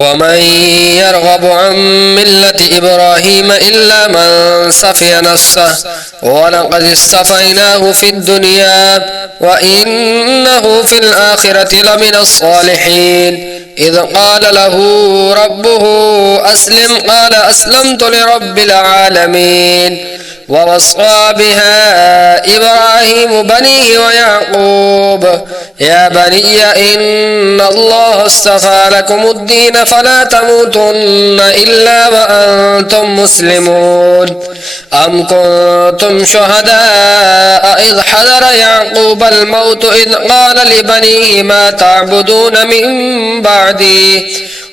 ومن يرغب عن ملة إبراهيم إلا من سفي نفسه ولقد اصطفيناه في الدنيا وإنه في الآخرة لمن الصالحين إذ قال له ربه أسلم قال أسلمت لرب العالمين ووصى بها إبراهيم بنيه ويعقوب يا بني إن الله اصطفى لكم الدين فلا تموتن إلا وأنتم مسلمون أم كنتم شهداء إذ حضر يعقوب الموت إذ قال لبنيه ما تعبدون من بعدي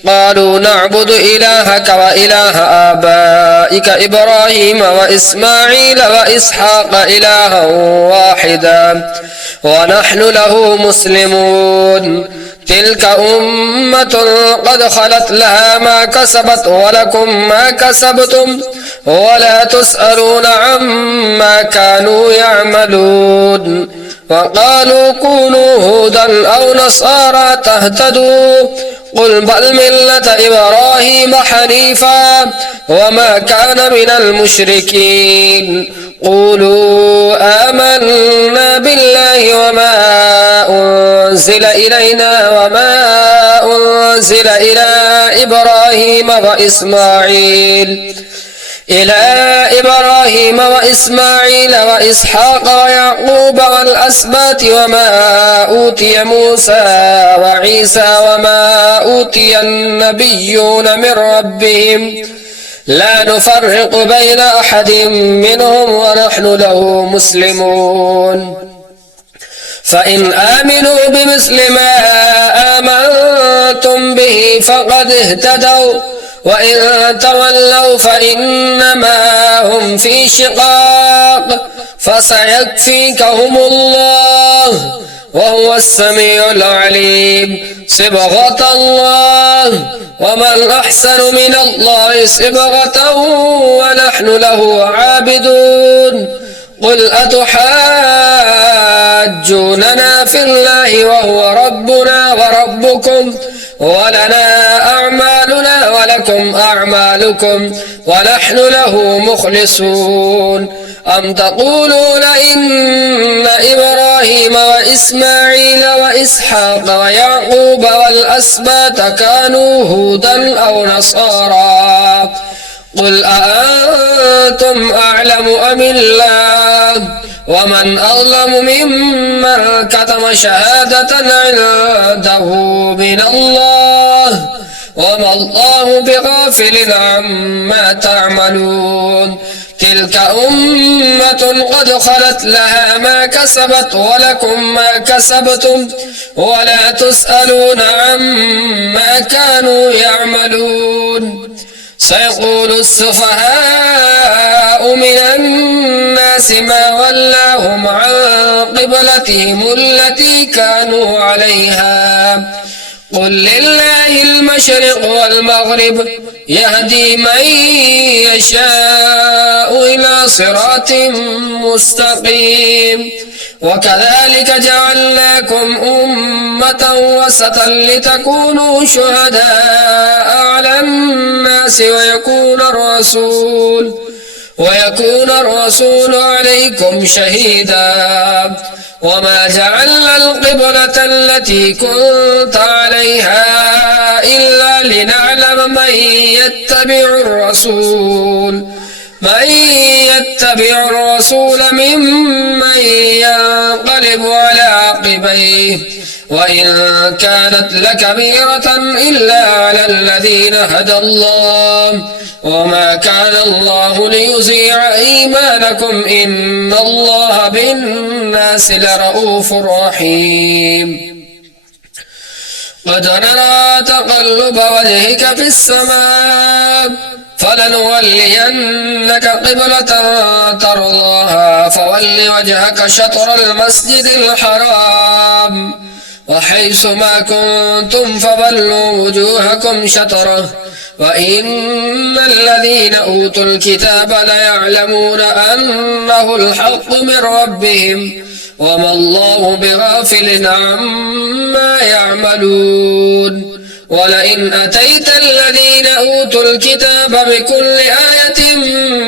قالوا نعبد إلهك وإله آبائك إبراهيم وإسماعيل وإسحاق إلها واحدا ونحن له مسلمون تلك أمة قد خلت لها ما كسبت ولكم ما كسبتم ولا تسألون عما كانوا يعملون وقالوا كونوا هودا أو نصارى تهتدوا قل بل ملة إبراهيم حنيفا وما كان من المشركين قولوا آمنا بالله وما أنزل إلينا وما أنزل إلى إبراهيم وإسماعيل وإسحاق ويعقوب والأسباط وما أوتي موسى وعيسى وما أوتي النبيون من ربهم لا نفرق بين أحد منهم ونحن له مسلمون فإن آمنوا بمثل ما آمنتم به فقد اهتدوا وإن تولوا فإنما هم في شقاق فسيكفيكهم الله وهو السميع العليم صبغة الله ومن أحسن من الله صبغة ونحن له عابدون قل أتحاجوننا في الله وهو ربنا وربكم ولنا أعمالنا ولكم أعمالكم ونحن له مخلصون أم تقولون إن إبراهيم وإسماعيل وإسحاق ويعقوب والأسباط كانوا هودا أو نصارى قل أأنتم أعلم أم الله ومن أظلم ممن كتم شهادة عنده من الله وما الله بغافل عما تعملون تلك أمة قد خلت لها ما كسبت ولكم ما كسبتم ولا تسألون عما كانوا يعملون سيقول السفهاء من الناس ما ولاهم عن قبلتهم التي كانوا عليها قل لله المشرق والمغرب يهدي من يشاء إلى صراط مستقيم وكذلك جعلناكم أمة وسطا لتكونوا شهداء على الناس ويكون الرسول عليكم شهيدا وما جعلنا القبلة التي كنت عليها إلا لنعلم من يتبع الرسول ممن ينقلب على عقبيه وإن كانت لكبيرة إلا على الذين هدى الله وما كان الله ليضيع إيمانكم إن الله بالناس لرؤوف رحيم قد نرى تقلب وجهك في السماء فلنولينك قبلة ترضاها فول وجهك شطر المسجد الحرام وحيث ما كنتم فولوا وجوهكم شطره وإن الذين أوتوا الكتاب ليعلمون أنه الحق من ربهم وما الله بغافل عما يعملون ولئن أتيت الذين أوتوا الكتاب بكل آية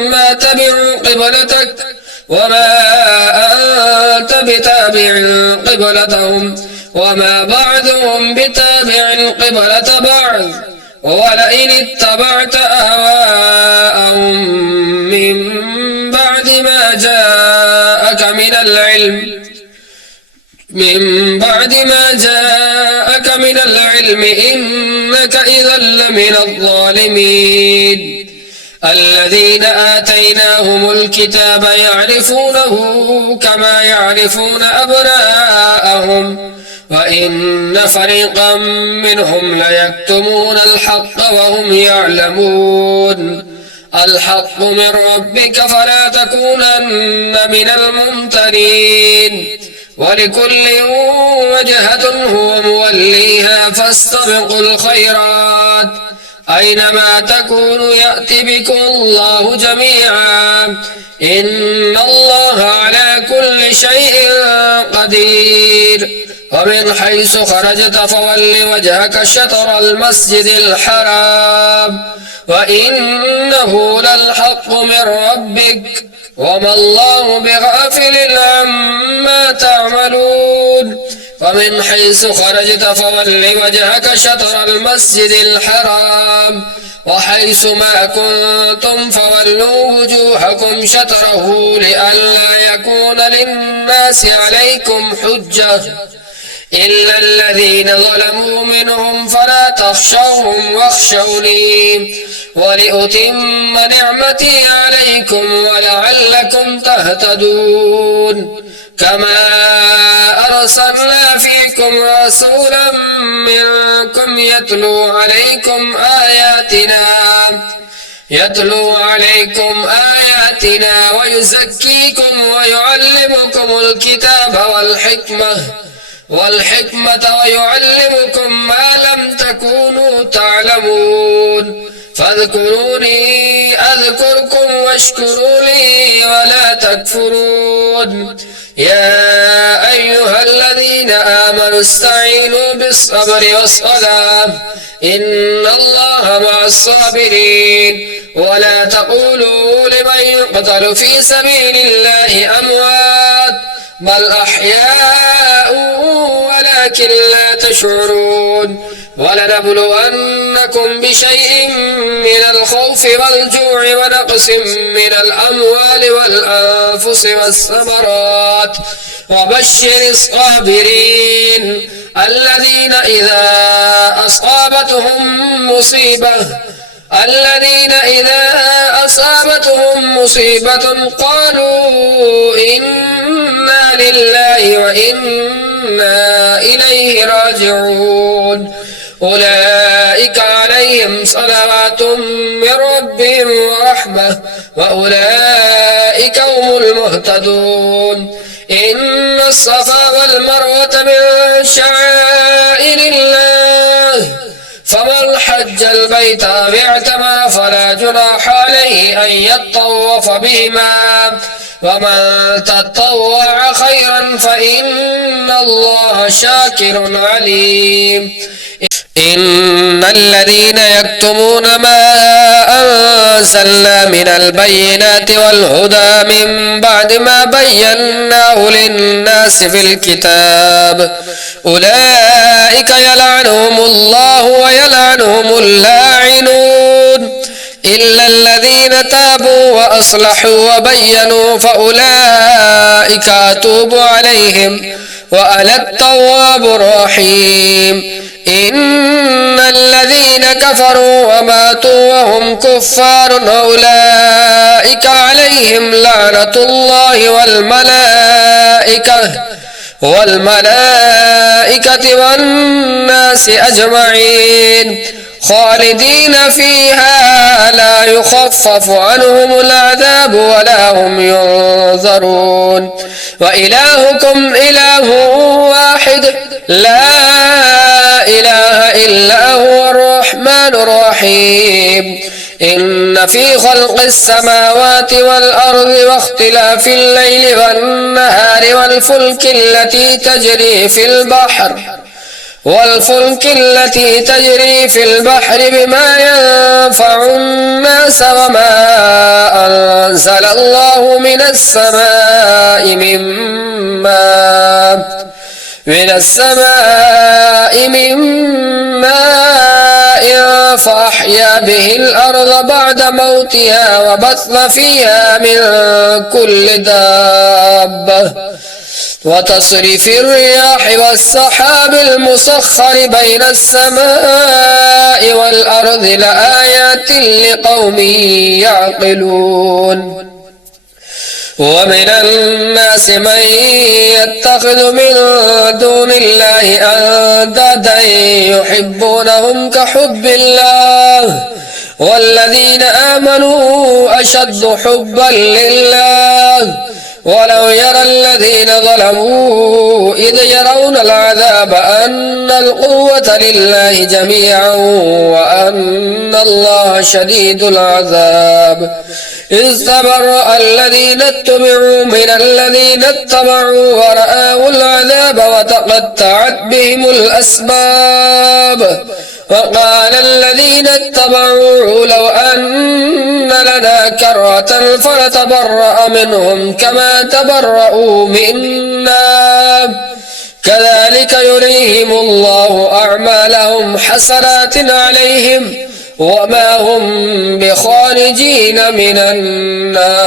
ما تبعوا قبلتك وما أنت بتابع قبلتهم وما بعضهم بتابع قبلة بعض ولئن اتبعت أهواءهم من بعد ما جاءك من العلم إنك إذا لمن الظالمين الذين آتيناهم الكتاب يعرفونه كما يعرفون أبناءهم وإن فريقا منهم ليكتمون الحق وهم يعلمون الحق من ربك فلا تكونن من الممترين ولكل وجهة هو موليها فاستبقوا الخيرات أينما تكونوا يأت بكم الله جميعا إن الله على كل شيء قدير ومن حيث خرجت فول وجهك شطر المسجد الحرام وإنه للحق من ربك وما الله بغافل عما تعملون ومن حيث خرجت فول وجهك شطر المسجد الحرام وحيث ما كنتم فولوا وجوهكم شطره لئلا يكون للناس عليكم حجة إلا الذين ظلموا منهم فلا تخشوهم واخشوني ولأتم نعمتي عليكم ولعلكم تهتدون كما أرسلنا فيكم رسولا منكم يتلو عليكم آياتنا ويزكيكم ويعلمكم الكتاب والحكمة ويعلمكم ما لم تكونوا تعلمون فاذكروني أذكركم واشكروا لي ولا تكفرون يا أيها الذين آمنوا استعينوا بالصبر والصلاة إن الله مع الصابرين ولا تقولوا لمن يقتل في سبيل الله أموات بل أحياء ولكن لا تشعرون ولنبلونكم بشيء من الخوف والجوع ونقص من الأموال والأنفس والثمرات وبشر الصابرين الذين إذا أصابتهم مصيبة قالوا إنا لله وإنا إليه راجعون أولئك عليهم صلوات من ربهم ورحمة وأولئك هم المهتدون إن الصفا والمروة من شعائر الله فمن حج البيت أو اعتمر فلا جناح عليه أن يطوف بهما ومن تطوع خيرا فإن الله شاكر عليم إن الذين يكتمون ما أنزلنا من البينات والهدى من بعد ما بيناه للناس في الكتاب أولئك يلعنهم الله ويلعنهم اللاعنون إلا الذين تابوا وأصلحوا وبينوا فأولئك أتوب عليهم وأنا التواب الرحيم إن الذين كفروا وماتوا وهم كفار أولئك عليهم لعنة الله والملائكة والناس أجمعين خالدين فيها لا يخفف عنهم العذاب ولا هم ينظرون وإلهكم إله واحد لا إله إلا هو الرحمن الرحيم إن في خلق السماوات والأرض واختلاف الليل والنهار والفلك التي تجري في البحر والفلك التي تجري في البحر بما ينفع الناس وما أنزل الله من السماء من ماء فأحيا به الأرض بعد موتها وبث فيها من كل دابة وتصريف الرياح والسحاب المسخر بين السماء والأرض لآيات لقوم يعقلون ومن الناس من يتخذ من دون الله أندادا يحبونهم كحب الله والذين آمنوا أشد حبا لله ولو يرى الذين ظلموا إذ يرون العذاب أن القوة لله جميعا وأن الله شديد العذاب إذ تبرأ الذين اتبعوا من الذين اتبعوا ورأوا العذاب وتقطعت بهم الأسباب وقال الذين اتبعوا لو أن لنا كرة فنتبرأ منهم كما تبرأوا منا كذلك يريهم الله أعمالهم حسرات عليهم وما هم بخارجين من النار.